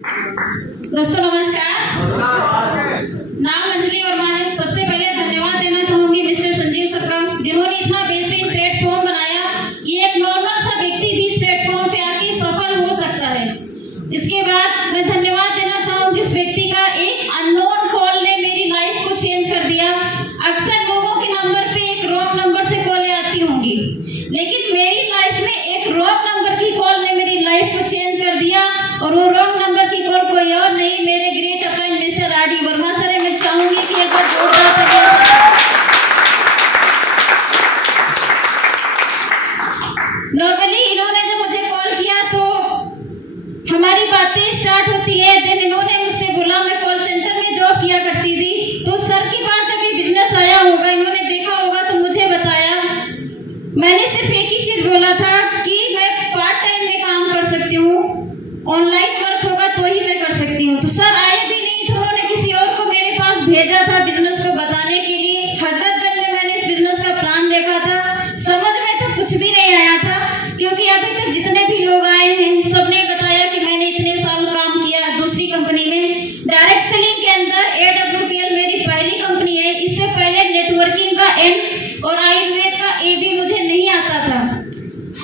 दोस्तों नमस्कार। नाम अंजलि वर्मा है। सबसे पहले धन्यवाद देना चाहूंगी मिस्टर संजीव सकरम, जिन्होंने इतना बेहतरीन प्लेटफॉर्म बनाया कि एक नॉर्मल सा व्यक्ति भी इस प्लेटफॉर्म पे आके सफल हो सकता है। इसके बाद मैं धन्यवाद देना चाहूंगी उस व्यक्ति का, एक अननोन कॉल ने मेरी लाइफ को चेंज कर दिया। अक्सर लोगों के नंबर पे एक रॉन्ग नंबर से कॉलें आती होंगी, लेकिन मेरी लाइफ में एक रॉन्ग नंबर की कॉल ने मेरी लाइफ को चेंज कर दिया। और वो रॉन्ग नंबर की कॉल कोई और नहीं, मेरे great upline mister RD. Verma sir है। मैं चाहूंगी कि एक बार जोरदार तालियां। नॉर्मली इन्होंने जब मुझे कॉल किया तो हमारी बातें स्टार्ट होती है। देन इन्होंने मुझसे बोला, मैं कॉल सेंटर में जॉब किया करती थी, तो सर के पास जब ये बिजनेस आया होगा, इन्होंने देखा होगा तो मुझे बताया। मैंने सिर्फ एक ही चीज बोला था कि मैं पार्ट टाइम में काम कर सकती हूँ, ऑनलाइन वर्क होगा तो ही मैं कर सकती हूँ। तो सर आए भी नहीं थे, उन्होंने किसी और को मेरे पास भेजा था बिजनेस को बताने के लिए। हजरतगंज में मैंने इस बिजनेस का प्लान देखा था, समझ में तो कुछ भी नहीं आया था, क्योंकि अभी तक जितने भी लोग आए हैं सबने बताया कि मैंने इतने साल काम किया दूसरी कंपनी में। डायरेक्ट सेलिंग के अंदर AWPL मेरी पहली कंपनी है। इससे पहले नेटवर्किंग का N और आयुर्वेद का A भी मुझे नहीं आता था।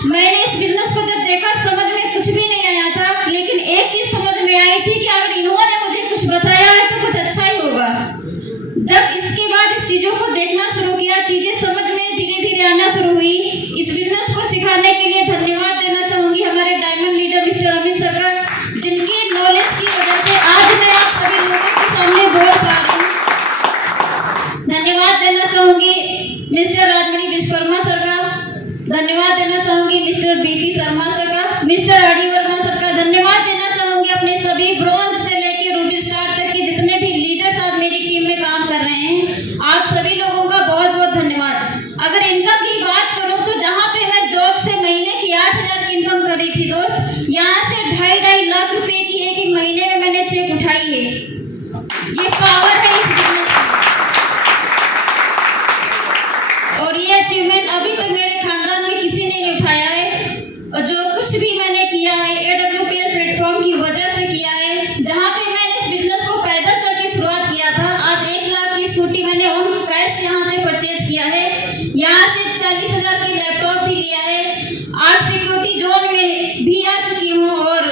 मैंने इस बिजनेस को जब देखा समझ में कुछ भी नहीं आया था, लेकिन एक चीज समझ में आई थी कि अगर इन्होंने मुझे कुछ बताया है तो कुछ अच्छा ही होगा। जब इसके बाद इस चीजों को देखना शुरू किया, चीजें समझ में धीरे धीरे आना शुरू हुई। इस बिजनेस को सिखाने के लिए धन्यवाद देना चाहूंगी हमारे diamond leader mister Amit sir का, जिनकी नॉलेज की वजह से आज मैं आप सभी लोगों के सामने बोल पा रही हूँ। धन्यवाद देना चाहूंगी मिस्टर राजमणि विश्वकर्मा सर का, धन्यवाद देना चाहूंगी मिस्टर BP शर्मा सर का, मिस्टर आर.डी. वर्मा सर का। धन्यवाद देना चाहूंगी अपने सभी ब्रॉन्ज से लेके रूबी स्टार तक के जितने भी लीडर्स आज मेरी टीम में काम कर रहे हैं, आप सभी लोगों का बहुत बहुत धन्यवाद। अगर इनकम की बात करूं तो जहां पे मैं जॉब से महीने की 8,000 की इनकम कर रही थी दोस्त, यहाँ से 2.5 लाख रुपए की एक महीने में मैंने चेक उठाई है। ये पावर है इस बिजनेस की, और ये अचीवमेंट अभी तक मेरे खानदान में किसी ने नहीं उठाया है। और जो कुछ भी मैंने किया है AWPL प्लेटफॉर्म की वजह से किया है। जहां पे मैंने इस बिजनेस को पैदल चल के शुरुआत किया था, आज 1 लाख की स्कूटी मैंने ऑन कैश यहाँ से परचेज किया है। यहाँ से 40,000 की लैपटॉप भी लिया है। आज सिक्योरिटी जोन में भी आ चुकी हूँ, और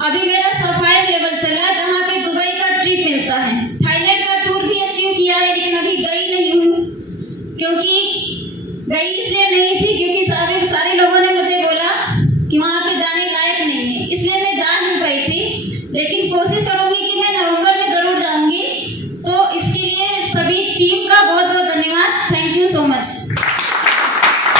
अभी मेरा सफायर लेवल चला जहाँ पे दुबई का ट्रिप मिलता है। थाईलैंड का टूर भी अचीव किया है, लेकिन अभी गई नहीं हूँ, क्योंकि गई इसलिए नहीं थी क्योंकि सारे लोगों ने मुझे बोला कि वहां पे जाने लायक नहीं है, इसलिए मैं जा नहीं पाई थी। लेकिन कोशिश करूंगी कि मैं नवंबर में जरूर जाऊंगी। तो इसके लिए सभी टीम का बहुत बहुत धन्यवाद। Thank you so much.